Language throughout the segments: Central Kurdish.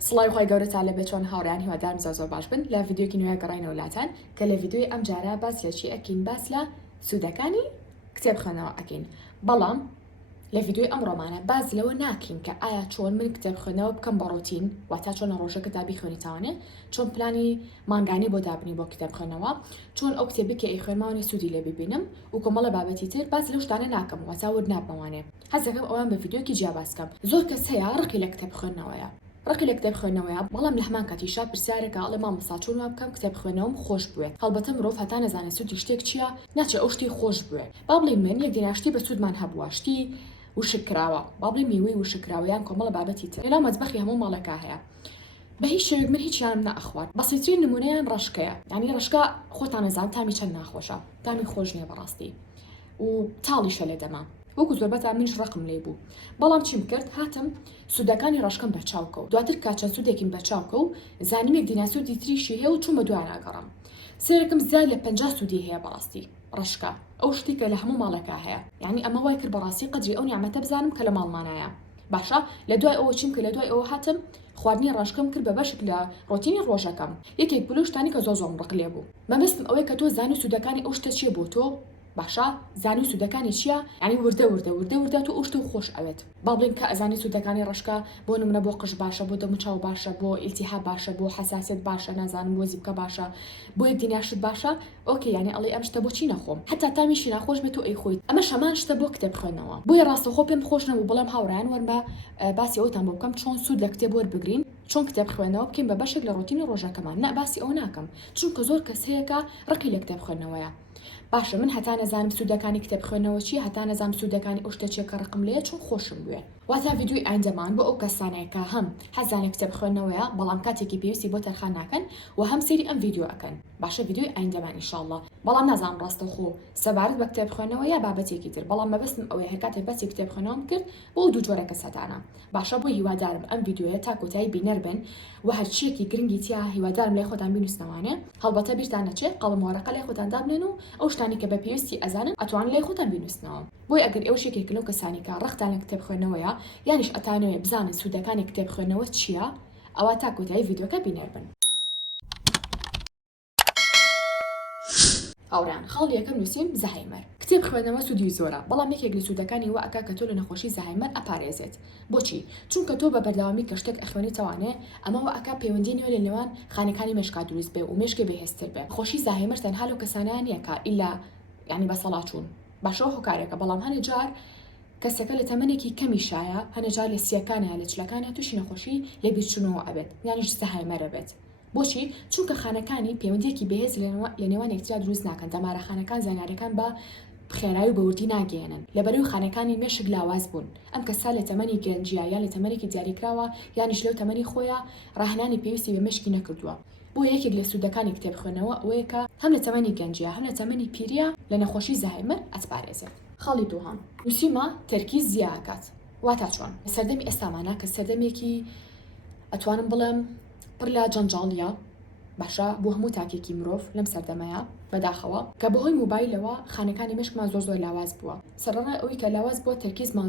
سڵای خۆی گەورەتان لە بێت چۆن هاوڕیان هیوادارم زۆر باش بن لە ڤیددیوکی نوێ گەڕینەوە لاتان کە لە ڤیددیوی ئەم جارە باس لە چی ئەکەین باس لە سوودەکانی کتێب خوێنەوە ئەکەین بەڵام لە ڤیددیوی ئەم ڕۆمانە باز لەوە ناکەین کە ئایا چۆن من کتێب خوێنەوە بکەم بە ڕۆتین واتا چۆن ڕۆژە کتابی خوێنیتوانێ چۆن پلانی مانگانی بۆ دابنی بۆ کتێب خوێنەوە چۆن ئەو کتێبی کە ئەیخوێنماوانێ سوودی لێ ببینم و کۆمەڵە بابەتی تر باز لەو شتانە ناکەم واتا ورد نابمەوانێ حەزەکەم ئەوان بە ڤیددیوکی جیاباسکەم زۆر کەس هەیە ڕقی لە کتێب خوێنەوەیە ڕقی لە کتێب خوێنەوەیە بەڵام لە هەمان کاتیشا پرسیارێکە ئەڵێ مامۆستا چۆن وا بکەم کتێب خوێنەوەم خۆش بوێت هەڵبەتە مرۆڤ هەتا نەزانێت سوودی شتێک چییە ناچێت ئەو شتی خۆش بوێ با بڵێ من یەک دیناشتی بە سوودمان هەبووە شتی وشکراوە با بڵێ میوەی وشکراوەیان کۆمەڵە بابەتی تر لەلا مەتبەخی هەموو ماڵەکە هەیە بە هیچ شێوێک من هیچیانم نەئەخوات بەسیترین نمونەیان ڕەشکەیە یعنی ڕەشکە خۆتان نەزان تامی چەند ناخۆشە تامی خۆش نییە بەڕاستی و تاڵیشە لێ دەما وەکو زۆربەتان منش ڕقم لێ بوو بەڵام چیم کرد هاتم سوودەکانی ڕەشکەم بەرچاوکە و دواتر کاچەند سوودێکیم بەرچاوکە و زانیمێک دیناسوودی تریشی هەیە و چوومە دوای ناگەڕم سێرەکەم زیاد لە 50 سوودی هەیە بەڕاستی ڕەشکە ئەو شتی کە لە هەموو ماڵەکە هەیە یعنی ئەمە وای کرد بەڕاستی قەدری ئەو نیعمەتە بزانم کە لە ماڵمانایە باشە لە دوای ئەوە چیم کە لە دوای ئەوە هاتم خواردنی ڕەشکەم کرد بە بەشک لە ڕۆتینی ڕۆژەکەم یەکێک پلوشتانی کە زۆر ڕق لێ بوو مەبەستم ئەوەی کە تۆ زانی سوودەکانی ئەو شتە چیە بۆ تۆ باشە زانی سوودەکانی چییە ینی وردە تۆ ئەوشتە و خۆش ئەوێت با بڵین کە ئەزانی سوودەکانی ڕەشکە بۆ نمونە بۆ قژ باشە بۆ دەموچاو باشە بۆ ئیلتیها باشە بۆ حساسیت باشە نازانم بۆ زیبکە باشە بۆ یەک دیناشت باشە ئۆکێ یعنی ئەڵێ ئەم شتە بۆچی نەخۆم حتا تامیشی ناخۆش بێت و ئەی خۆیت ئەمە شەمان شتە بۆ کتێب خوێنەوە بۆیە ڕاستەخۆ پێم خۆش نەبوو بەڵام هاوڕیان وەرن بە باسی ئەوتان بۆ بکەم چۆن سوود لە کتێب وەربگرین چۆن کتێب خوێنەوە بکەین بە بەشێک لە ڕۆتینی ڕۆژەکەمان نە باسی ئەو ناکەم چونکە زۆر کەس هەیەکە ڕقی لە کتێب خوێنەوەیە باشە من هەتا نەزانم سوودەکانی کتێب خوێنەوە چی هەتا نەزانم سوودەکانی ئەو شتە چیە کە ڕقم لێیە چۆن خۆشم بوێ واتە ڤیدیۆی ئایندەمان بۆ ئەو کەسانەیە کە هەم حەزانێک کتێب خوێنەوەیە بەڵام کاتێکی پێویستی بۆ تەرخان ناکەن و هەم سەیری ئەم ڤیدیۆ ئەکەن باشە ڤیدیۆی ئایندەمان ئینشاءڵڵا بەڵام نازانم ڕاستەوخۆ سەبارەت بە کتێب خوێنەوە یا بابەتێکی تر بەڵام مەبەستم ئەوەیە هەر کاتێک بەسی کتێب خوێنەوەم کرد بۆ دوو جۆرە کەسەتانە باشە بۆ هیوادارم ئەم ڤیدیۆیە تا کۆتایی بینەر بن و هەرچیەکی گرنگی تیا هیوادارم لای خۆتان بینوسنەوانێ هەڵبەتە بیرتان نەچێت قەڵم وەرەقە لای خۆتان دابنێن و ئەو شتانی کە بە پێویستی ئەزانن ئەتوانن لای خۆتان بینوسنەوە بۆی ئەگەر ئەو شێکێک لەو کەسانی کە ڕقتان لە کتێب خوێنەوەیە یانیش ئەتانەوێت بزانن سوودەکانی کتێب خوێنەوە چییە ئەوە تا کۆتایی ڤیدیۆکە بینەر بن ئەوڕان خاڵ یەکەم نووسیم زەهایمەر کتێب خوێنەوە سوودی زۆرە بەڵام یەکێک لە سوودەکانی وا ئەکا کە تۆ لە نەخۆشی زەهایمەر ئەپارێزێت بۆچی چونکە تۆ بە بەردەوامی کە شتێک ئەخوێنیتەوانێ ئەمەوە ئەکا پەیوەندی نوێ لە نێوان خانەکانی مێشکا دروست بێ و مێشکە بەهێزتر بێ خۆشی زەهایمەر تەنها لەو کەسانیان نییەکە ئیلا یعنی بەسەڵات چوون باشەوە هۆکارێکە بەڵام هەنێ جار کەسەکە لە تەمەنێکی کەمی شایە هەنێ جار لە سیەکانیان لە چلەکانیان تووشی نەخۆشی لێ بیرچوونەوە ئەبێت یانیش زەهایمەرە بێت بۆچی چونکە خانەکانی پەیوەندیەکی بەهێز لە نێوان یەکترا دروست ناکەن دەمارەخانەکان زانیاریەکان بە خێرایی و بەوردی ناگەێنن لەبەرەوەی خانەکانی مێشک لاواز بوون ئەم کەسا لە تەمەنی گەنجیە یان لە تەمەنێکی دیاریکراوە یانیش لەو تەمەنی خۆیان ڕاهێنانی پێویستی بە مێشکی نەکردووە بۆ یەکێک لە سوودەکانی کتێب خوێنەوە ئەوەیە کە هەم لە تەمەنی گەنجیە هەم لە تەمەنی پیریە لە نەخۆشی زەهایمەر ئەتپارێزێت خاڵی دووهەم نووسیمە تەرکیز زیاکات واتا چۆن سەردەمی ئێستامانە کە سەردەمێکی ئەتوانم بڵێم پڕ لە جەنجاڵیە باشە بۆ هەموو تاکێکی مرۆڤ لەم سەردەمەیە بەداخەوە کە بەهۆی موبایلەوە خانەکانی مشکمان زۆر لاواز بووە سەرڕای ئەوەی کە لاواز بووە تەرکیزمان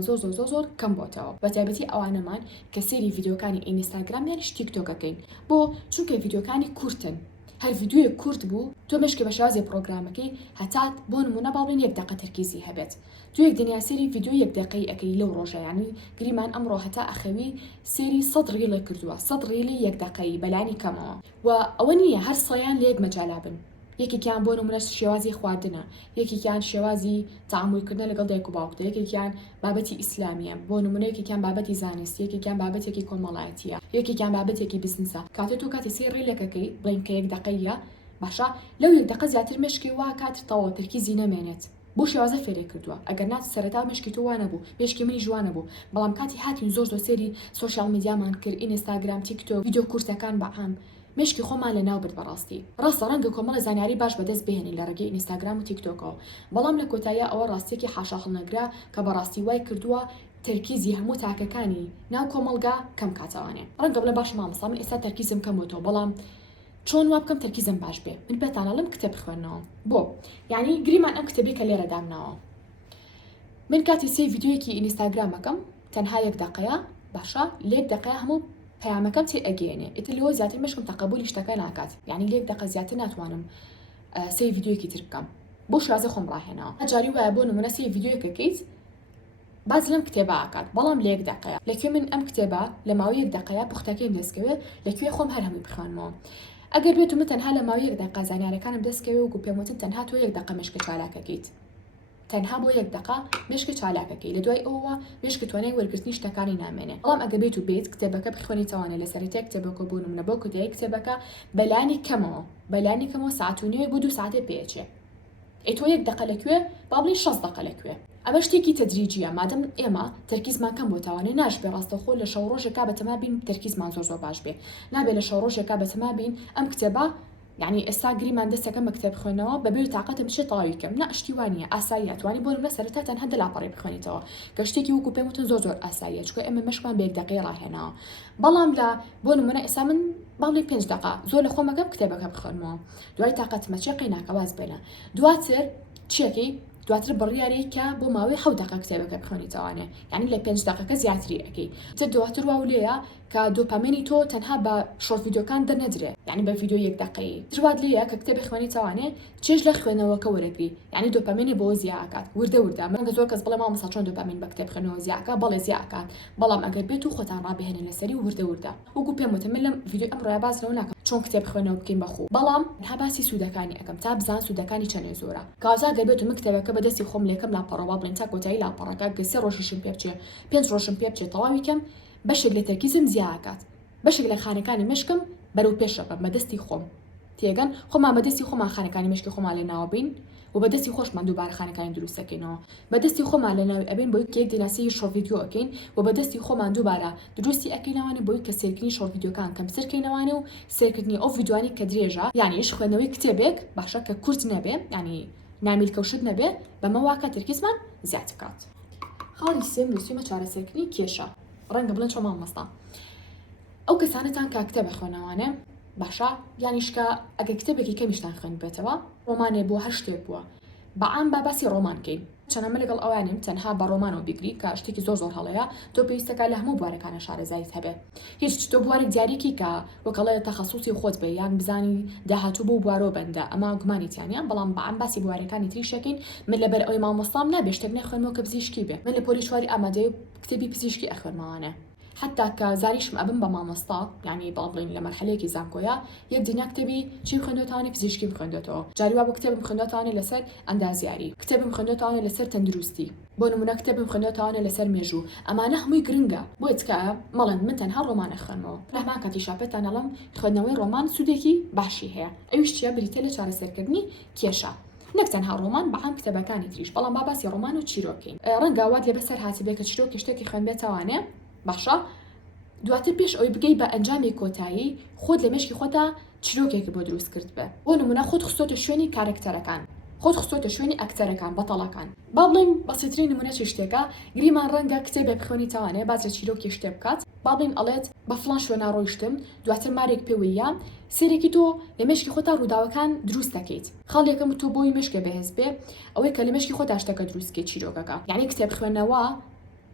زۆر کەم بۆتەوە بە تایبەتی ئەوانەمان کە سێری ڤیدیۆکانی ئینستاگرام یانیش تیکتۆکەکەین بۆ چونکە ڤیدیۆکانی کورتن هەر ڤیدیۆیەک کورت بوو تۆ مشکە بە شێوازی پرۆگرامەکەی هەتات بۆ نمونە باڵێن 1 دقیقە تەرکیزی هەبێت تو یەک دنیا سێری ڤیدیۆ 1 دقیقەی ئەەکەی لەو ڕۆژەیانی گریمان ئەمڕۆ هەتا ئەخەوی سێری 100 ڕیلە کردووە 100 ڕیلی 1 دقیقەی بەلانی کەمەوە و ئەوە نییە هەر سەیان لە یەک مەجالا بن یەکێکیان بۆ نمونە شێوازی خواردنە یەکێکیان شێوازی تەعاملکردن لەگەڵ دایک و باوکتە یەکێکیان بابەتی ئیسلامیە بۆ نمونە یەکێکیان بابەتی زانست یەکێکیان بابەتێکی کۆمەڵایەتیە یەکێکیان بابەتێکی بیزنسە کاتە تۆ کاتی سێ ڕیلەکەکەی بڵین کە 1 دقیقەیە باشە لەو 1 دقیقە زیاتر مشکی وا کات تەواو تەرکیزی نەمێنێت بۆ شێوازە فێرێ کردووە ئەگەر نات سەرەتا مشکی تۆ وانە بوو مشکی منی جوانە بوو بەڵام کاتی هاتین زۆر سێری سوشال میدیامان کرد ئینستاگرام تیکتۆک ڤیدیۆ کورتەکان بەعام مشکی خۆمان لە ناو برد بەڕاستی ڕاستە ڕەنگە کۆمەڵە زانیاری باش بەدەست بهێنین لە ڕێگەی ئینستاگرام و تیکتۆکەوە بەڵام لە کۆتاییە ئەوە ڕاستێکی حاشا هەڵنەگرا کە بەڕاستی وای کردووە تەرکیزی هەموو تاکەکانی ناو کۆمەڵگا کەم کاتەوانێ ڕەنگە بڵێ باش مامۆستا من ئێستا تەرکیزم کەمەوە بەڵام چۆن وا بکەم تەرکیزم باش بێ من پێتانەڵم کتێب خوێندنەوە بۆ یعنی گریمان ئەم کتێبی کە لێرە دامناوە من کاتی سێ ڤیدیۆیەکی ئینستاگرامەکەم تەنها 1 دقیقەیە باشە لە 1 دقیقە هەموو پەیامەکەم تێ ئەگەێنێ ئیتر لەوە زیاتر مشکم تەقبولی شتەکە ناکات یعنی لێک دقە زیاتر ناتوانم سێ ڤیدیۆیەکی تر بکەم بۆ شوازە خۆم ڕاهێناوە جاری وایە بۆ نمونە سێ ڤیدیۆیەکەکەیت باز لەم کتێبە ئاکات بەڵام لە 1 دقەیە لەکوێ من ئەم کتێبە لە ماوەی 1 دقەیە پوختەکەیم دەستکەوێت لەکوێ خۆم هەر هەمووی بخوانمەوە ئەگەر بێت من تەنها لە ماوەی 1 دقە زانیارەکانم دەستکەوێ و پێم وتن تەنها تۆ 1 دقە مشکە چالاکەکەیت تەنها بۆ 1 دقە مشکە چالاکەکەی لە دوای ئەوە مشکە توانای وەرگرتنی شتەکانی نامێنێ بەڵام ئەگەر بێت و بێت کتێبەکە بخوێنیتەوانێت لە سەرەتای کتێبەکە بۆ نمونە بۆ کودای کتێبەکە بەلانی کەمەوە ساعت و نوێ بۆ 2 ساعتێ پێچێ ئەیتۆ 1 دقە لەکوێ با بڵێ 6 دقە لەکوێ ئەمە شتێکی تەدریجیە مادەم ئێمە تەرکیزمان کەم بۆ تاوانێ ناشبێ ڕاستەخۆ لە شەو ڕۆژێکا بەتەما بین تەرکیزمان زۆر باش بێ نابێت لە شەو ڕۆژێکا بەتەما بین ئەم کتێبە یعنی ئێستا گریمان دەستەکەم بە کتێب بخوێنەوە بەبێ تااقەتم بچێت تەواوی بکەم نا شتی وانە ئاسایی توانی بۆ لە سەرەتا تەنها دەلاپەڕێ بخوێنیتەوە کە شتێکی وەکو پێم وتن زۆر ئاساییە چکە ئێمە مشکمان بە 1 دقەی ڕاهێناوە بەڵام لە بۆ نمونە ئێستا من باڵێ 5 دقە زۆر لە خۆمەکەم کتێبەکە بخوێنمەوە دوای تااقەتمە چێ قەیناکە واز بێنە دواتر چێکی دواتر بڕیاری کە بۆ ماوەی 7 دقە کتێبەکە بخوێنیتەوانێ یعنی لە 5 دقەکە زیاتری ئەەکەی تر دواتر واولەیە کە دۆپامینی تۆ تەنها بە شۆرت ڤیدیۆکان دەرنەدرێ یعنی بە ڤیدیۆ 1 دقەیە تروات لەیە کە کتێبی خوێنیتەوانێ چێژ لە خوێنەوەکە وەرەگری یعنی دۆپامینی بۆ زیاکات وردە من زۆر کەس بڵێ مامۆستا چۆن دۆپامین بە کتێب خوێنەوە زیاکە بەڵێ زیاکات بەڵام ئەگەر بێت و خۆتان ڕابهێنن لەسەری وردە وەکو پێم وتە من لەم ڤیدیۆ ئەمڕۆیە باس لەوە ناکەم چۆن کتێب خوێنەوە بکەین بەخۆ بەڵام باسی سوودەکانی ئەەکەم تا بزان سوودەکانی چەندێ زۆرە کازا گەبێت و من کتێبەکە بەدەستی خۆم لێکم لاپەڕەوە بڵێن تا کۆتایی لاپەڕەکە گە 3 ڕۆژیشم پێ بچێ 5 ڕۆژم پێ بچێت تەواوی کەم بەشێک لە تەرکیزم زیاکات بەشێک لە خانەکانی مشکم بەرەو پێشەکە بەدەستی خۆم تێگەن خۆمان بەدەستی خۆمان خانەکانی مشکی خۆمان لێ ناوبین و بەدەستی خۆشمان دووبارە خانەکانی دروستەکەینەوە بەدەستی خۆمان لە ناوی ئەبین بۆی کە دیناسی شۆ ڤیدیۆ ئەکەین و بەدەستی خۆمان دووبارە دروستی ئەکەینەوەی بۆی کە سێرکردنی شۆ ڤیدیۆکان کەم سەرکەینەوەی و سێرکردنی ئەو ڤیدیۆانی کە درێژە یانیش خوێندنەوەی کتێبێک باشە کە کورت نەبێ ینی نامیل کەوشت نەبێ بەمە واکە تەرکیزمان زیاد بکات خاڵی سێم نووسیمە چارەسەرکردنی کێشە ڕەنگە بڵێن چۆن مامۆستا ئەو کەسانتان کە کتێبە خوێنەوانە باشە یانیشکە ئەگەر کتێبێکی کەمیشتان خوێن بێتەوە ڕۆمانێ بۆ هەر شتێک بووە بەعام باسی ڕۆمانکەین چەنەمە لەگەڵ ئەوانیم تەنها بە ڕۆمانەوە بیگری کە شتێکی زۆر هەڵەیە تۆ پێویستەکە لە هەموو بوارەکانە شارەزایت هەبێ هیچ تۆ بوارێک دیاریکی کە وەکەڵێ تەخەسوسی خۆت بێ یان بزانی داهاتوو بۆ بوارۆ بەندە ئەمە گومانیتیانیان بەڵام بەعام باسی بوارەکانی تریشەکەین من لەبەر ئەوەی مامۆستام نابێ شتێک نەخوێنمەوە کە پزیشکی بێ من لە پۆلیشواری ئامادەی کتێبی پزیشکی ئەخوێنمەوانە حتى كزاريش أبن بمامۆستا يعني بڵین لە مەرحەلەیەکی زانکۆیە یەک دنیا کتێبی چی خوێندۆتەوانی پزیشکی بخوێندێتەوە جاریوا بۆ کتێبم خوێندۆتەوانی لەسەر ئەندازیاری کتێبم خوێندۆتەوانی لەسەر تەندروستی بۆ نمونە کتێبم خوێندۆتەوانی لەسەر مێژوو ئەمانە هەمووی گرنگە بۆ تکایە مەڵێن من تەنها ڕۆمان ئەخوێنمەوە لەمان کاتی شاپێتان ئەڵم خوێندنەوەی ڕۆمان سوودێکی باشی هەیە ئەویش چیە بریتە لە چارەسەرکردنی کێشە نەک تەنها ڕۆمان بەعام کتێبەکانی تریش بەڵام باسی ڕۆمان و چیرۆکەین ڕەنگە وات لێ بەسەر هاتبێ کە چیرۆکی شتێکی خوێنبێتەوانێ باشە دواتر پێش ئەوی بگەی بە ئەنجامی کۆتایی خۆت لە مێشکی خۆتا چیرۆکێکی بۆ دروست کرد بێ بۆ نمونە خۆت خستۆتە شوێنی کارکتەرەکان خۆت خستۆتە شوێنی ئەکتەرەکان بەتەڵەکان با بڵێن بەسیترین نمونەی شتێکە گریمان ڕەنگە کتێبێ بخوێنیتەوانێ بازە چیرۆکی شتێ بکات با بڵین ئەڵێت بە فڵان شوێنە ڕۆیشتم دواتر مارێک پێوەیە سێرێکی تۆ لە مێشکی خۆتا ڕووداوەکان دروست دەکەیت خاڵێکم تۆ بۆی مشکە بەهێز بێ ئەوەی کە لە مێشکی خۆتا شتەکە دروستکەی چیرۆکەکە یعنی کتێب خوێندنەوە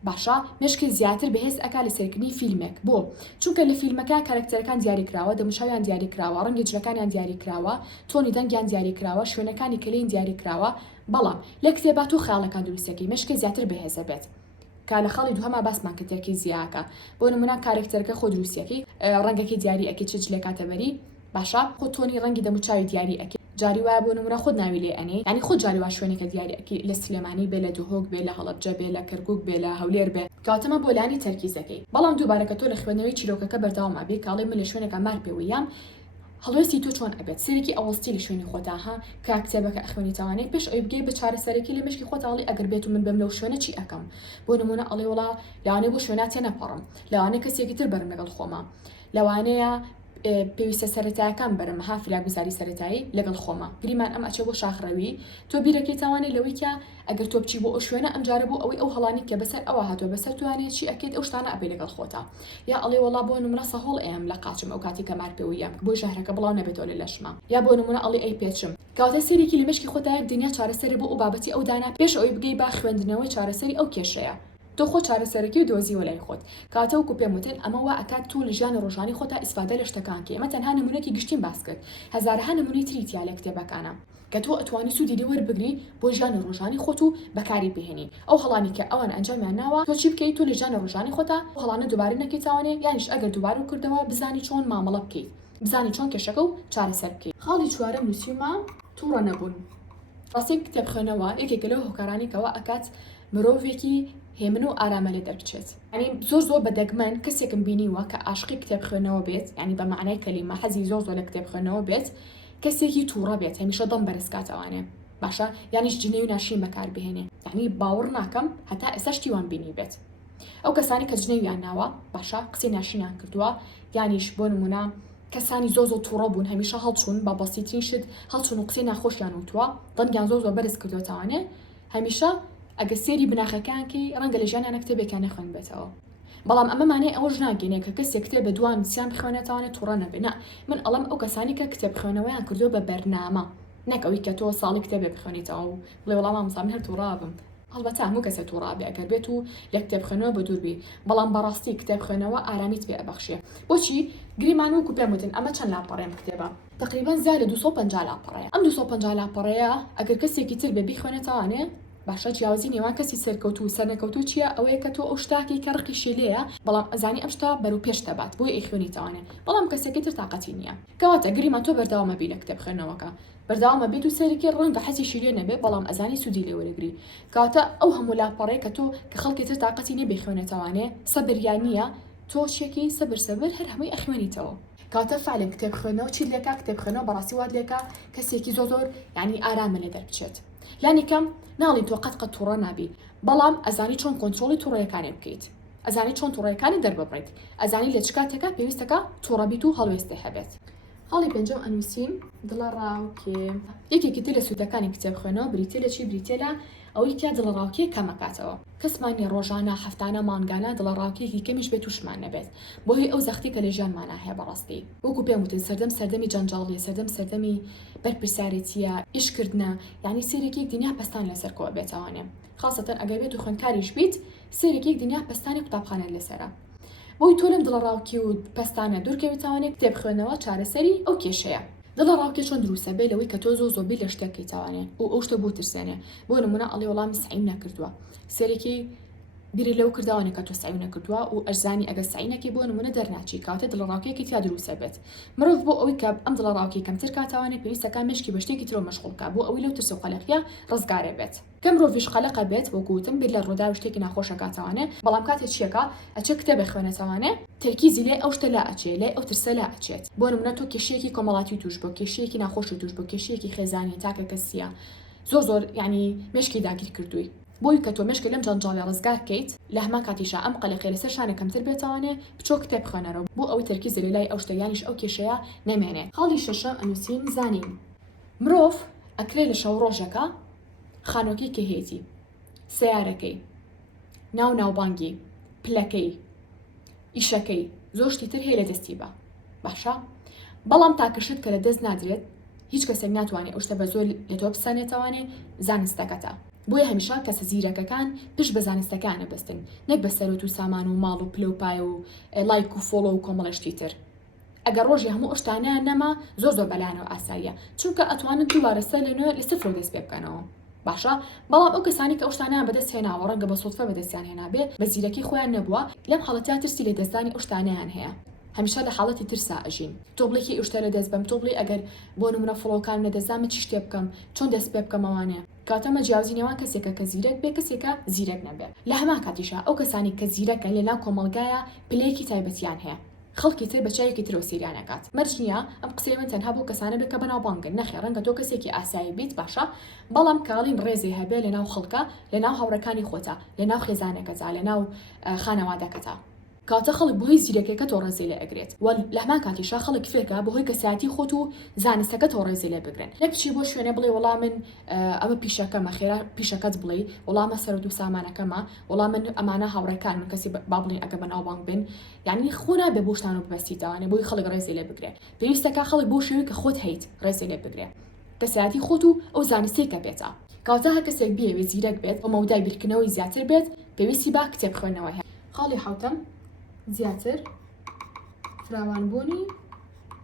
باشە مشکی زیاتر بەهێز ئەکا لە سەرکردنی فیلمێک بۆ چونکە لە فیلمەکە کارکتەرەکان دیاری کراوە دەموشاویان دیاری کراوە ڕەنگە جلەکانیان دیاری کراوە تۆنی دەنگیان دیاری کراوە شوێنەکانی کلین دیاری کراوە بەڵام لە کتێبات و خاڵەکان دروستەکەی مشکی زیاتر بەهێزە بێت کە لە خاڵی دووهەما باسمان کتێکی زیاکە بۆ نمونە کارکتەرەکە خۆ دروستیەکەی ڕەنگەکەی دیاری ئەکەی چ جلێکاتەبەری باشە خۆ تۆنی ڕەنگی دەموچاوی دیاری ئەکەی جاری وایە بۆ نمونە خۆت ناوی لێ ئەنێ ینی خۆ جاری وا شوێنێکە دیارەکی لە سلێمانی بێ لە دوهۆک بێ لە هەڵەبجە بێ لە کەرکووک بێ لە هەولێر بێ کاتەمە بۆ لانی تەرکیزەکەی بەڵام دووبارەکە تۆ لە خوێندنەوەی چیرۆکەکە بەردەوام ئەبێ کاڵێ من لە شوێنێکە مار پێوەیام هەڵوێستی تۆ چۆن ئەبێت سێرێکی ئەوەستی لە شوێنی خۆتاها کە کتێبەکە ئەخوێنیتەوانەی پێش ئەوی بگەی بە چارەسەرێکی لە مشکی خۆتاڵی ئەگەر بێت و من بەم لەو شوێنە چی ئەەکەم بۆ نمونە ئەڵێ وڵا لەوانەیە بۆ شوێناتێ نەپەڕم لەوانەیە کەسێکی تر بەرم لەگەڵ خۆمە لەوانەیە پێویستە سەرەتایەکان بەرم هافلا گوزاری سەرەتایی لەگەڵ خۆمە گریمان ئەم ئەچێ بۆ شاخڕەوی تۆ بیرەکەی تاوانێ لەوەی کە ئەگەر تۆ بچی بۆ ئەو شوێنە ئەم جارە بۆ ئەوەی ئەو هەڵانی کە بەسەر ئەوە هاتووە بەسەر توانێت چی ئەکەیت ئەو شتانە ئەبێ لەگەڵ خۆتا یا ئەڵێ وڵا بۆ نمونە سەهۆڵ ئەم لە قاچم ئەو کاتی کە مار پێوەیەم بۆ ژەهرەکە بڵاو نەبێتەوە لە لەشما یا بۆ نمونە ئەڵێ ئەی پێچم کاتە سێرێکی لە مشکی خۆتا یەک دنیا چارەسەری بۆ ئەو بابەتی ئەو دانا پێش ئەوی بگەی با خوێندنەوەی چارەسەری ئەو کێشەیە تۆ خۆ چارەسەرەکی و دۆزیوە لای خۆت کاتە وەکو پێم وتن ئەمەوە ئەکات تۆ لە ژیانی ڕۆژانی خۆتا ئیسفادە لە شتەکانکە ئەمە تەنها نمونەکی گشتین باس کرد هەزارها نمونەی تری تیا لە کتێبەکانە کە تۆ ئەتوانی سوودی لێ وەربگری بۆ ژیانی ڕۆژانی خۆت و بەکاری بهێنی ئەو هەڵانی کە ئەوان ئەنجامیان ناوە تۆ چی بکەیت تۆ لە ژیانی ڕۆژانی خۆتا هەڵانە دووبارە نەکەیتوانێ یانیش ئەگەر دووبارە کردەوە بزانی چۆن مامەڵە بکەیت بزانی چۆن کێشەکە و چارەسەر بکەیت خاڵی چوارەم نووسیمە تووڕە نەبوون ڕاستی کتێبخوێنەوە یەکێکە لەو هۆکارانی کەەوە ئەکات مرۆڤێکی هێمن و ئارامە لێ دەربچێت ینی زۆر بەدەگمەن کەسێکم بینیوە کە عاشقی کتێبخوێنەوە بێت ینی بە معنای کەلیمە حەزی زۆر لە کتێبخوێنەوە بێت کەسێکی تووڕە بێت هەمیشە دڵم بەرزکاتەوانێ باشە یانیش جنێ و ناشین بەکار بهێنێ یعنی باوەڕ ناکەم هەتا ئێستا شتیوان بینی بێت ئەو کەسانی کە جنێویان ناوە باشە قسەی ناشینیان کردووە یانیش بۆ نمونە کەسانی زۆر تووڕە بوون هەمیشە هەڵچوون بە بەسیترین شت هەڵچوون و قسەی ناخۆشیان وتووە دڵنیان زۆر بەرز کردوتەوانێ هەمیشە ئەگە سێری بناخەکانکی ڕەنگە لە ژیانیان کتێبێکیان نەخوێن بێتەوە بەڵام ئەمە مانای ئەوەش ناگەینێ کە کەسێک کتێب بە دوان سیان بخوێنێتوانێت تووڕە نەبێ نا من ئەڵەم ئەو کەسانی کە کتێب بخوێنەوەیان کردو بە بەرنامە نەکەوی کە تۆ ساڵی کتێبێ بخوێنیتەوە و بڵێ وەڵام ئەمسام هەر تووڕابم هەڵبەتە هەموو کەسە تووڕابێ ئەگەر بێت و لە کتێبخوێنەوە بە دووربی بەڵام بەڕاستی کتێبخوێنەوە ئارامیت پێ ئەبەخشێ بۆچی گریمان وەکو پێم وتن ئەمە چەند لاپەڕەیەم کتێبە تقریبا زیادە 250 لاپەڕەیە ئەم 250 لاپەڕەیە ئەگەر کەسێکی تر بێ بیخوێنێتەوانێ باشە جیاوازی نێوان کەسی سەرکەوتو و سەرنەکەوتو چییە ئەوەیە کە تۆ ئەو شتاکی کە ڕقی شێلەیە بەڵام ئەزانی ئەم شتا بەرەو پێش دەبات بۆی ئەیخوێنیتەوانێ بەڵام کەسێکی تر تااقەتی نییە کەواتە گریمان تۆ بەرداوامە بی لە کتێبخوێنەوەکە بەرداوامە بێت و سەرێکی ڕەنگە حەزی شیرێ نەبێ بەڵام ئەزانی سوودی لێ وەرەگری کەواتە ئەو هەموو لاپەڕەیە کە تۆ کە خەڵکی تر تااقەتی نێ بخوێنێتەوانێ سەبریان نییە تۆ شێکی سەبر هەر هەمووی ئەخوێنیتەوە کاتە فعلن کتێبخوێنەوە چی لێکا کتێبخوێنەوە بەڕاستی وات لێکا کەسێکی زۆر ینی ئارامە لێ دەربچێت لانیکەم ناڵی تۆ قەت تووڕە نابی بەڵام ئەزانی چۆن کۆنتترۆلی تووڕەیەکانی بکەیت ئەزانی چۆن تووڕەیەکانی دەرببڕیت ئەزانی لە چ کاتێکا پێویستەکە تووڕەبیت و هەڵوێستی هەبێت خاڵی پێنجەم ئەنووسین دڵە ڕاوکێ یەکێکی تر لە سوودەکانی کتێبخوێنەوە بریتێ لە چی بریتێ لە ئەوەی کە دڵە ڕاوکێ کەمەکاتەوە کەسمانی ڕۆژانە هەفتانە مانگانە دڵە ڕاوکێکی کەمیش بێت توشمان نەبێت بۆهی ئەو زەختی کە لە ژیانمانە هەیە بەڕاستی وەکو پێم وتن سەردەمی جەنجاڵیە سەردەمی بەرپرسارەتیە ئیشکردنە یعنی سێرێکی دنیا پەستان لەسەر کۆ بێتەوانێ خاصەتەن ئەگەر بێت و خوێندکاریش بیت سێرێکی دنیا پەستانی قوتابخانە لەسەرە بۆی تۆ لەم دڵە ڕاوکی و پەستانە دوورکەوێتوانێت کتێبخوێنەوە چارەسەری ئەو کێشەیە دڵە ڕاوکێ چۆن دروستە بێ لەوەی کە تۆ زۆبی لە شتێکیتوانێ و ئەو شتە بۆ ترسێنێ بۆ نمونە ئەڵێ وەڵامی سعیم نەکردووە سێرێکی بیری لەو کردوانە کە تۆ سعیم نەکردووە و ئەزانی ئەگە سعینەکی بۆ نمونە دەرناچی کاتە دڵە ڕاوکێکی تیا دروستە بێت مرۆڤ بۆ ئەوەی کە ئەم دڵە ڕاوکی کەمتر کاتوانێت پێویستەکە مشکی بە شتێکی ترۆ مەشغوڵکە بۆ ئەوەی لەو ترس و قەلەقیە ڕزگارێ بێت کە مرۆڤیش قەلەقە بێت وەکوتم بێت لە ڕوودا و شتێکی ناخۆشە کاتوانێ بەڵام کاتێک چیەکە ئەچە کتێبێ خوێنێتەوانێ تەرکیزی لێ ئەو شتە لا ئەچێ لێ ئەو ترسە لا ئەچێت بۆ نمونە تۆ کێشەیەکی کۆمەڵاتی توش بۆ کێشەیەکی ناخۆشی توش بۆ کێشەیەکی خێزانی تاکە کەسیە زۆر ینی مشکی داگیر کردووی بۆی کە تۆ مشکل لەم جەنجاڵی ڕزگار بکەیت لە هەمان کاتیشە ئەم قەلەقی لەسەر شانە کەمتر بێتوانێ بچۆ کتێب خوێنەرەوە بۆ ئەوەی تەرکیز لە لای ئەو شتە یانیش ئەو کێشەیە نەمێنێت خاڵی شەشەم ئەنووسین زانین مرۆڤ ئەکرێ لە شەو ڕۆژەکە خانۆکی کە هێزی سیارەکەی ناوبانگی پلەکەی ئیشەکەی زۆر شتی تر هەیە لە دەستی بە باشە بەڵام تاکەشت کە لە دەست نادرێت هیچ کەسێک ناتوانێت ئەو شتە بە زۆر لە تۆ بسانێتەوانێ زانستەکەتە بۆیە هەمیشە کەسە زیرەکەکان پشت بە زانستەکانە بەستن نەک بە سەرۆت و سامان و ماڵ و پلۆپای و لایک و فۆڵۆ و کۆمەڵەشتی تر ئەگەر ڕۆژی هەموو ئەشتانیان نەما زۆر بەلایەنەوە ئاساییە چونکە ئەتوانن دووبارە سەر لەنوێ لە سفر دەست پێ بکەنەوە باشە بەڵام ئەو کەسانی کە ئەوشتانیان بەدەست هێناوە ڕەنگە بە سوودفە بەدەستیان هێنابێ بە زیرەکی خۆیان نەبووە لەم حاڵەتیا ترسی لە دەستدانی ئەوشتانیان هەیە هەمیشە لە حاڵەتی ترسا ئەژین تۆ بڵێکی ئەوشتە لە دەست بەم تۆ بڵێ ئەگەر بۆ نمونە فڵۆکان لە دەستامە چی شتێ بکەم چۆن دەست پێ بکەمەوانێ کاتەمە جیاوازی نێوان کەسێکە کە زیرەک بێ کەسێکە زیرەک نەبێت لە هەمان کاتیشە ئەو کەسانی کە زیرەکە لەناو کۆمەڵگایە پلەیەکی تایبەتیان هەیە خەڵکی تر بە چایەکی ترۆ سیریانەکات مەرج نییە ئەم قسەی من تەنها بۆ کەسانە بێت کە بەناوبانگن نەخێ ڕەنگە تۆ کەسێکی ئاسایی بیت باشە بەڵام کاڵین ڕێزی هەبێ لەناو خەڵکە لەناو هاوڕەکانی خۆتە لەناو خێزانەکەتا لەناو خانەوادەکەتا کاتە خەڵک بۆی زیرەکەکە تۆ ڕێزی لێ ئەگرێت و لە هەمان کاتیشا خەڵک فێکە بەهۆی کەساتی خۆت و زانستەکە تۆ ڕێزی لێ بگرن لەک چی بۆ شوێنە بڵێ وەڵام من ئەمە پیشەکەمە خێرا پیشەکەت بڵێ وەڵامە سەرۆت و سامانەکەمە وەڵام من ئەمانە هاوڕێکان من کەسی با بڵێن ئەگە بەناوبانگ بن یعنی خۆ نابێ بۆ شتان و بەستیتەوانێ بۆی خەڵک ڕێزی لێ بگرێ پێویستەکە خەڵک بۆ شێوەی کە خۆت هەیت ڕێزی لێ بگرێ کەساتی خۆت و ئەو زانستی کە بێتە کاتە هەر کەسێک بێوێ زیرەک بێت و مەودای بیرکردنەوەی زیاتر بێت پێویستی با کتێب خوێندنەوەی هەیە. خاڵی حوتەم زیاتر فراوانبوونی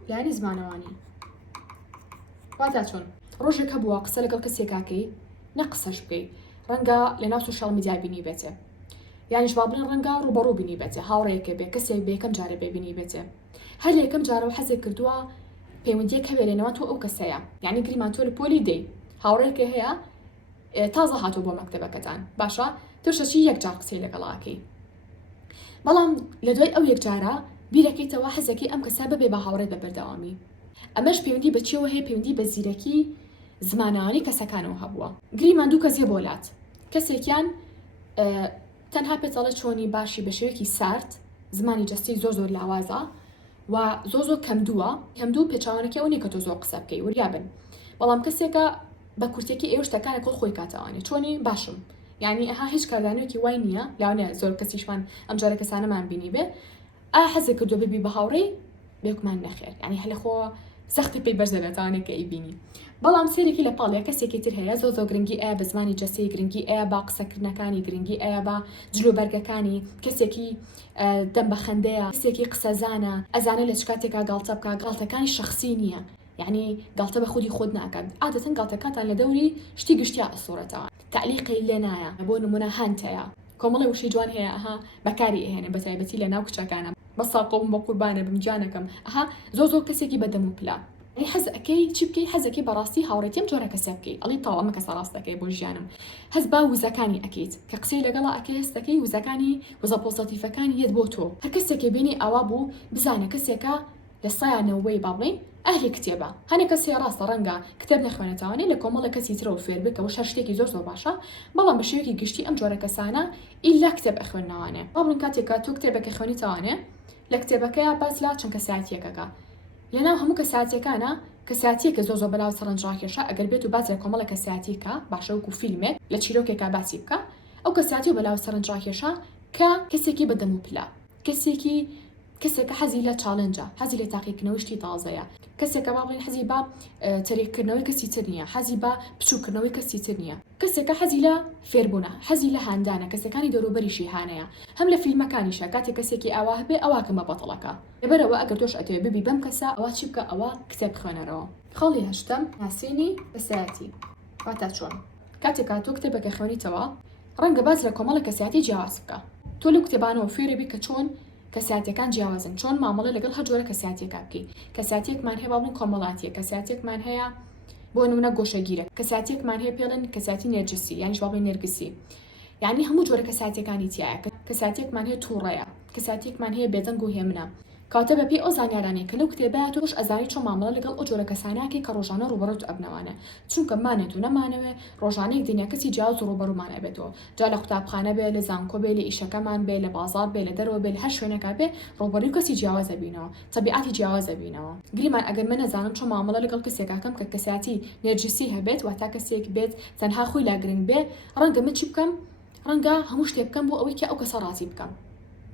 لایەنی زمانەوانی. واتە چۆن ڕۆژێک هەبووە قسە لەگەڵ کەسێکاکەی نە قسەش بکەی ڕەنگە لە ناو سوشال میدیا بینی بێتێ، یانیش با بڵێن ڕەنگە ڕوبەڕوو بینی بێتێ، هاوڕێیەکە بێ کەسێک بێ یەکەم جارە بێبینی بێتێ، هەر لە یەکەم جارەوە حەزێک کردووە پەیوەندیەک هەبێ لێنەوە تۆ ئەو کەسەیە، یعنی گریمان تۆ لە پۆلی دەی هاوڕێیەکە هەیە تازە هاتوو بۆ مەکتەبەکەتان باشە توشەچی یەک جار قسەی لەگەڵاکەی، بەڵام لە دوای ئەو یەک جارە بیرەکەیتەوە حەزەکەی ئەم کەسە ببێ بە هاوڕێت بە بەردەوامی. ئەمەش پەیوەندی بەچیەوە هەیە پەیوەندی بە زیرەکی زمانەوانی کەسەکانەوە هەبووە. گریمان دوو کەسێ بۆلات کەسێکیان تەنها پێچەڵە چۆنی باشی بە شێوەیەکی سارد زمانی جەستی زۆر لاوازە و زۆر کەمدوو پێچاوانەکە ئەو نیە کە تۆ زۆر قسە بکەی وریابن، بەڵام کەسێکە بە کورتێکی ئێوە شتەکانە کۆڵ خۆی کاتەوانێ چۆنی باشم، یعنی ئەها هیچ کاردانەوەکی وای نییە لاونێ زۆر کەسیشمان ئەم جارە کەسانەمان بینی بێ حەزێک کردو ببی بە هاوڕێی بێکمان نەخێر، یعنی هەلەخۆ سەختی پێی بەرز دەبێتوانێت کە ئیبینی، بەڵام سێرێکی لە پاڵەیە کەسێکی تر هەیە زۆر گرنگی ئەیە بە زمانی جەستی گرنگی ئەیە با قسەکردنەکانی گرنگی ئەیە بە جلوبەرگەکانی کەسێکی دەم بە خەندەیە کەسێکی قسەزانە ئەزانێت لە چ کاتێکا گاڵتە بکە گاڵتەکانی شخصی نییە، یعنی گاڵتە بە خودی خۆت ناکات عادەتەن گاڵتەکاتان لە دەوری شتی گشتیا ئەسوورەتەوە تعلیقی لێ نایە بۆ نمونە هەنتەیە کۆمەڵی وشی جوان هەیە ئەها بەکاری ئەهێنێ بە تایبەتی لە ناو کچەکانە بەساقۆم بە قوربانە بمجانەکەم ئەها زۆر کەسێکی بەدەم و پلا حەز ئەەکەی چی بکەی حەزەکەی بەڕاستی هاوڕێتیم جۆرە کەسە بکەی ئەڵی تاو ئەمە کەسە ڕاستەکەی بۆ ژیانم هەز با وزەکانی ئەکەیت کە قسەی لەگەڵا ئەکەی هەستەکەی وزەکانی وزە پۆزەتیفەکانی یەت بۆ تۆ هەر کەسێکی بینی ئاوا بوو بزانە کەسێکە لە سایانەوەی باڵێ ئەهلی کتێبە هەنێک کەسێ ڕاستە ڕەنگە کتێب نەخوێنێتوانێت لە کۆمەڵە کەسی ترەوە فێر بکەوە شەر شتێکی زۆر باشە بەڵام بە شێوەیەکی گشتی ئەم جۆرە کەسانە ئیلا کتێب ئەخوێنناوانێ باڵێن کاتێکە تۆ کتێبەکە خوێنیتوانێ لە کتێبەکەیە باس لا چەند کەسایەتیەکەکە لەناو هەموو کەسایەتیەکانە کەسایەتیەکە زۆر بەلاو سەرنجڕاکێشە ئەگەر بێت و باز لە کۆمەڵە کەسایەتیکە باشە وەکو فیلمێک لە چیرۆکێکا باسی بکە ئەو کەسایەتی و بەلاو سەرنجڕاکێشە کە کەسێکی بەدەم و پلا کەسێکە حەزی لە چالنجە حەزی لە تاقیکردنەوەی شتی تازەیە کەسێکە با بڵێن حەزی بە تەرێککردنەوەی کەسی تر نییە حەزی بە بچووکردنەوەی کەسی تر نییە کەسێکە حەزی لە فێربوونە حەزی لە هاندانە کەسەکانی دەوروبەریشی هانەیە هەم لە فیلمەکانیشە کاتێک کەسێکی ئاوا هەبێ ئەواکەم بە بەتەڵەکە لەبەرەوە ئەگەر تۆش ئەتەوێ ببی بەم کەسە ئەوە چی بکە ئەوە کتێب خوێنەرەوە خاڵی هەشتم ناسینی بەسایەتی واتە چۆن کاتێکا تۆ کتێبەکە خوێنیتەوە ڕەنگە باز لە کۆمەڵە کەسایەتی جیاواز بکە تۆ لەو کتێبانەوە فێرە بی کە چۆن کەسایەتیەکان جیاوازن چۆن مامەڵە لەگەڵ هەر جۆرە کەسایەتیەکە بکەی کەسایەتێکمان هەیە باڵێن کۆمەڵاتیە کەسایەتێکمان هەیە بۆ نمونە گۆشەگیرە کەسایەتێکمان هەیە پێڵێن کەسایەتی نێرجسی یانیش باڵێن نێرگسی یعنی هەموو جۆرە کەسایەتیەکانی تایە کەسایەتێکمان هەیە تووڕەیە کەسایەتێکمان هەیە بێدەنگ و هێمنە کاتە بەپێ ئەو زانیارانەیە کە لەو کتێبە تۆش ئەزانی چۆن مامەڵە لەگەڵ ئەو جۆرە کەساناکەی کە ڕۆژانە ڕوبەڕۆت ئەبنەوانە چونکە مانێت و نەمانەوێ ڕۆژانەیەک دنیا کەسی جیاواز و ڕوبەڕوومان ئەبێتەوە جا لە قوتابخانە بێ لە زانکۆ بێ لە ئیشەکەمان بێ لە بازار بێ لە دەرەوە بێ لە هەر شوێنەکە بێ ڕوبەڕووی کەسی جیاوازە بینەوە تەبیعەتی جیاوازە بینەوە گریمان ئەگەر من نەزانم چۆن مامەڵە لەگەڵ کەسێکاکەم کە کەسایەتی نێرجسی هەبێت واتا کەسێک بێت تەنها خۆی لا گرنگ بێ ڕەنگە من چی بکەم ڕەنگە هەموو شتێک بکەم بۆ ئەوەی کە ئەو کەسە ڕازی بکەم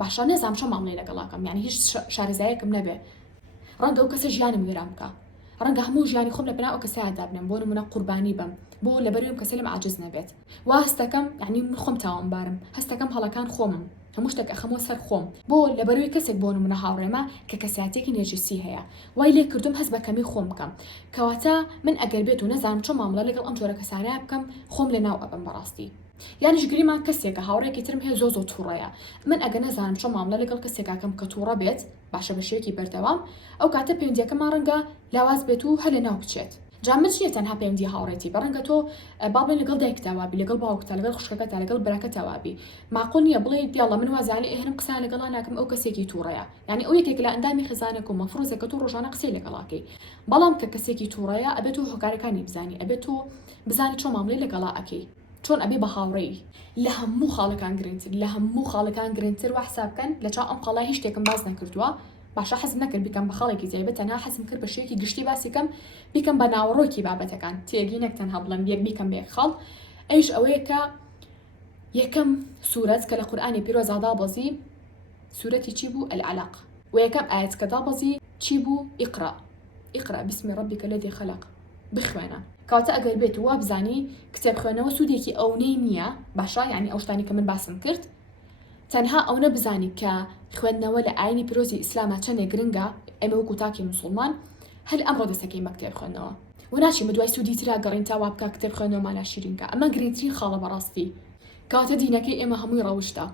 باشە نەزانم چۆن مامەڵەی لەگەڵاکەم یعنی هیچ شارەزایەکم نەبێ ڕەنگە ئەو کەسە ژیانم وێران بکە ڕەنگە هەموو ژیانی خۆم لە بنا ئەو کەسەیەدا بنێم بۆ نمونە قوربانی بم بۆ لەبەرویم کەسە لەم عاجز نەبێت وا هەستەکەم یعنی من خۆم تاوانبارم هەستەکەم هەڵەکان خۆمم هەموو شتێک ئەخەمەوە سەر خۆم بۆ لەبەروی کەسێک بۆ نمونە هاوڕێمە کە کەسایەتێکی نێرجسی هەیە وای لێ کردوم هەست بە کەمی خۆم بکەم کەواتە من ئەگەر بێت و نەزانم چۆن مامەڵە لەگەڵ ئەم جۆرە کەسانەیە بکەم خۆم لەناو ئەبم بەڕاستی یانیش گریمان کەسێکە هاوڕێکی ترم هەیە زۆر تووڕەیە من ئەگەر نەزانم چۆن مامەڵە لەگەڵ کەسێکاکەم کە تووڕە بێت باشە بە شێوەیەکی بەردەوام ئەو کاتە پەیوەندیەکەمان ڕەنگە لاواز بێت و هەر لەناو بچێت جا من چییە تەنها پەیوەندی هاوڕێتی بەڕەنگە تۆ باڵێن لەگەڵ دایکتا وابی لەگەڵ باوکتا لەگەڵ خوشکەکەتا لەگەڵ براکەتا وابی معقول نییە بڵێ دیاڵە من وازانێ هێنم قسان لەگەڵا ناکەم ئەو کەسێکی تووڕەیە یعنی ئەو یەکێک لە ئەندامی خزانێک و مەفروزەکە تۆ ڕۆژانە قسەی لەگەڵاکەی بەڵام کە کەسێکی تووڕەیە ئەبێت تۆ هۆکارەکانی بزانی ئەبێت تۆ بزانی چۆن مامەڵەی لەگەڵا ئەکەی چۆن ئەبێ بە هاوڕێی لە هەموو خاڵەکان گرنگتر لە هەموو خاڵەکان گرنگتر و حسابکەن لە چاو ئەم قەڵای هیچ شتێکم باز نەکردووە باشە حەزم نەکرد بیکەم بە خاڵێکی جایبەت تەنها حەزم کرد بە شێوەیەکی گشتی باسیکەم بیکەم بە ناوەڕۆکی بابەتەکان تێگی نەک تەنها بڵێم یەک بیکەم بێ خاڵ ئەیش ئەوەیە کە یەکەم سوورەت کە لە قورئانی پیرۆزا دابەزی سوورەتی چی بوو العەلەق و یەکەم ئاەت کە دابەزی چی بوو ئیقرا بسم ربك الذي خلق بخوێنە کاتە ئەگەر بێت وا بزانی کتێب خوێنەوە سوودێکی ئەوەی نییە باشە یعنی ئەو شتانی کە من باسم کرد تەنها ئەوە بزانی کە خوێندنەوە لە ئاینی پیرۆزی ئیسلامە چەندێک گرنگە ئێمە وەکو تاکی مسلمان هەر ئەمڕۆ دەستەکەی بە کتێب خوێندنەوە و ناچین بە دوای سوودی ترا گەڕین تا وا بکە کتێب خوێندنەوەمانە شیرینکە ئەمە گرنگترین خاڵە بەڕاستی کاتە دینەکەی ئێمە هەمووی ڕەوشتە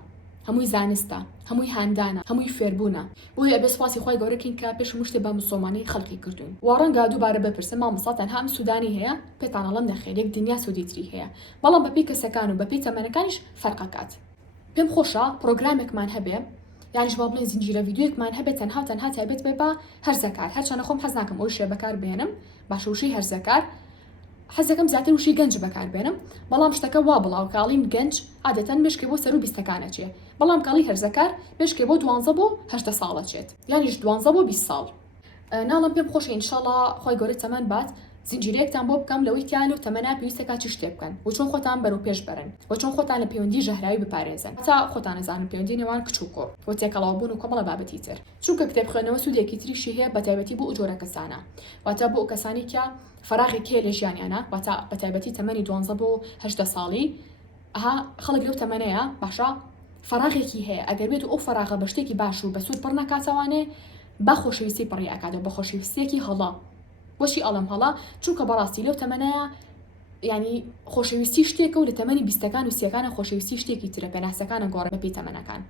هەمووی زانستە هەمووی هاندانە هەمووی فێربوونە بۆیە ئەبێ سوپاسی خۆی گەورەکەین کە پێش هەموو شتێ بە مسلمانی خەڵکی کردوین وا ڕەنگە دووبارە بپرسم مامۆستا تەنها ئەم سوودانی هەیە پێتان ئەڵێم نەخێر یەک دنیا سوودی تری هەیە بەڵام بەپێی کەسەکان و بەپێی تەمەنەکانیش فەرقەکات پێم خۆشە پرۆگرامێکمان هەبێ یانیش با بڵێن زنجیرە ڤیدیۆیەکمان هەبێت تەنها تایبەت بێ بە هەرزەکار هەرچەندە خۆم حەز ناکەم ئەو شێ بەکار بێنم باشە وشەی هەرزەکار حەزەکەم زیاتر وشەی گەنج بەکار بێنم بەڵام شتەکە وا بڵاو کاڵین گەنج عادەتەن مشکێ بۆ سەر و بیستەکانە چێ بەڵام کاڵی هەرزەکار مشکێ بۆ 12 بۆ 8 ساڵە چێت یانیش 12 بۆ 20 ساڵ ناڵم پێم خۆشە ئینشاڵڵا خۆی گەورەی تەمەن بات زنجیرەیەکتان بۆ بکەم لەوەی تیان و تەمەنا پێویستەکە چ شتێ بکەن و چۆن خۆتان بەرەو پێش بەرن و چۆن خۆتان لە پەیوەندی ژەهراوی بپارێزن تا خۆتان نەزانن پەیوەندی نێوان کچ و کوڕ و تێکەڵاوبوون و کۆمەڵە بابەتی تر چونکە کتێب خوێندنەوە سوودێکی تریشی هەیە بە تایبەتی بۆ ئەو جۆرە کەسانە واتە بۆ ئەو کەسانی کە فەراغێک هەیە لە ژیانیانە واتە بە تایبەتی تەمەنی 12 بۆ 8 ساڵی ئەها خەڵک لەو تەمەنەیە باشە فەراغێکی هەیە ئەگەر بێت و ئەو فەراغە بە شتێکی باش و بە سوود پڕ نەکاتەوانێ با خۆشەویستی پڕی ئەکاتەوە بە خۆشەویستیەکی هەڵا بۆشی ئەڵم هەڵا چونکە بەڕاستی لەو تەمەنەیە ینی خۆشەویستی شتێکە و لە تەمەنی بیستەکان و سیەکانە خۆشەویستی شتێکی ترە پێناسەکانە گۆڕە بەپێی تەمەنەکان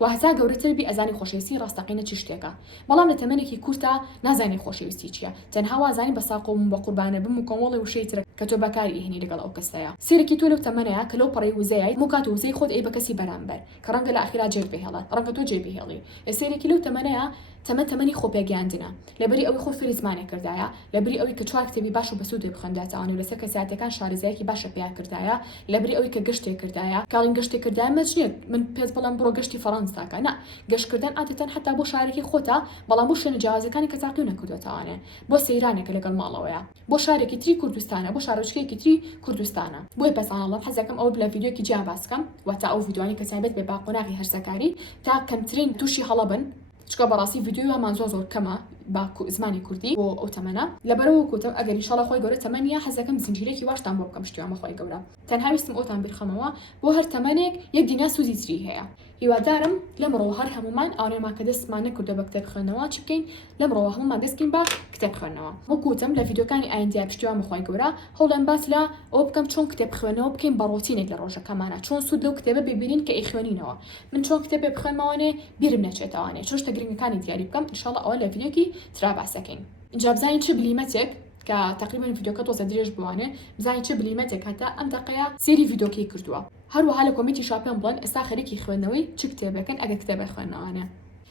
و هەتا گەورەتر بی ئەزانی خۆشەویستی ڕاستەقینە چ شتێکە بەڵام لە تەمەنێکی کورتە نازانی خۆشەویستی چییە تەنها وازانی بە ساقۆم بە قوربانە بم و کۆمەڵی وشەی ترە کە تۆ بەکاری هێنی لەگەڵ ئەو کەسەیە سێرەکی تۆ لەو تەمەنەیە کە لەو پەڕی وزەیە موکات و وزەی خۆت ئەی بە کەسی بەرامبەر کە ڕەنگە لە ئاخیرا جێر بهێڵێت ڕەنگە تۆ جێ بهێڵی سێرەکی لەو تەمەنەیە تەمەنی خۆپێگەیاندنە لەبەری ئەوەی خۆ فێری زمانێک کردایە لەبەری ئەوەی کە چوار کتێبی باش و بەسوود بخوێنداتەوە و لەسەر کەساتەکان شارەزایەکی باشە پێیا کردایە لەبەری ئەوەی کە گەشتێک کردایە کاڵین گەشتێک کردایە مەچنێت من پێت بڵم بڕۆ گەشتی فەڕەنساکە نا گەشتکردن عادەتەن حتا بۆ شارێکی خۆتە بەڵام بۆ شوێنە جیاوازەکانی کە تاقی نەکردوێتەوانێ بۆ سەیرانێکە لەگەڵ ماڵەوەیە بۆ شارێکی تری کوردستانە بۆ شارۆچکەیەکی تری کوردستانە بۆی پەسانەڵم حەزەکەم ئەو لە ڤیدیۆکی جیان باسکەم واتە ئەو ڤیدیۆانی کە تایبەت بێ با قۆناغی هەرزەکاری تا کەمترین تووشی هەڵەبن چکە بەڕاستی ڤیدیۆیەمان زۆر کەمە با زمانی کوردی بۆ ئەو تەمەنە لەبەرەوە کوتم ئەگەر ئینشاڵڵا خۆی گەورە تەمەنیە حەزەکەم زنجیرێکی واشتان بۆ بکەم شتیوان بەخۆی گەورە تەنها ویستم ئەوتان بیرخەمەوە بۆ هەر تەمەنێک یەک دنیا سوودی تری هەیە هیوادارم لەمڕۆ هەر هەمومان ئاوێمان کە دەستمان نەکردە بە کتێب خوێندنەوە چ بکەین لەمڕۆ هەمومان دەستکەین بە کتێب خوێندنەوە وەکوتم لە ڤیدیۆکانی ئایندیا پشتیوان بەخۆی گەورە هەوڵم باس لە ئەو بکەم چۆن کتێب خوێندنەوە بکەین بە ڕۆتینێک لە ڕۆژەکەمانە چۆن سوود لەو کتێبە ببینین کە ئەیخوێنینەوە من چۆن کتێبێ بخوێنمەوەنێ بیرم نەچێتەوانێ چۆن شتە گرنگەکانی دیاری بکەم ئینشاڵڵا ئەوە لە ڤیدیۆکی ترا باسەکەین اینجا بزانین چه بلیمەتێک کە تقریبا ڤیدیۆکە تۆزە درێژ بوانێ بزانین چه بلیمەتێک هەتا ئەم دەقەیە سێری ڤیدیۆکەی کردووە هەروەها لە کۆمنتی شاپێن بڵێن ئێستا خەریکی خوێندنەوەی چ کتێبەکەن ئەگەر کتێبە خوێندنەوەنە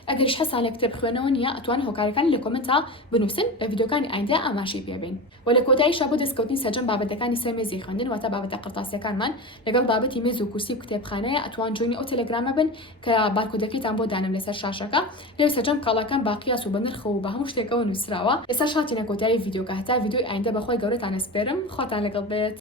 ئەگەریش حەسان لە کتێب خوێنەوە نییە ئەتوان هۆکارەکانی لە کۆمنتا بنووسن لە ڤیدیۆکانی ئایندا ئاماژەی پێبین و لە کۆتاییشا بۆ دەستکەوتنی سەرجەم بابەتەکانی سەر مێزی خوێندن واتە بابەتە قرتاسیەکانمان لەگەڵ بابەتی مێز و کورسی و کتێبخانەیە ئەتوان جوینی ئەو تەلەگرامە بن کە بارکۆدەکەیتان بۆ دانم لەسەر شاشەکە لێو سەرجەم کاڵاکان باقیاس و بە نرخ و بە هەموو شتێکەوە نووسراوە ئێستا شاتینە کۆتایی ڤیدیۆکە هەتا ڤیدیۆی ئایندا بەخۆی گەورەتان ئەسپێرم خواتان لەگەڵ بێت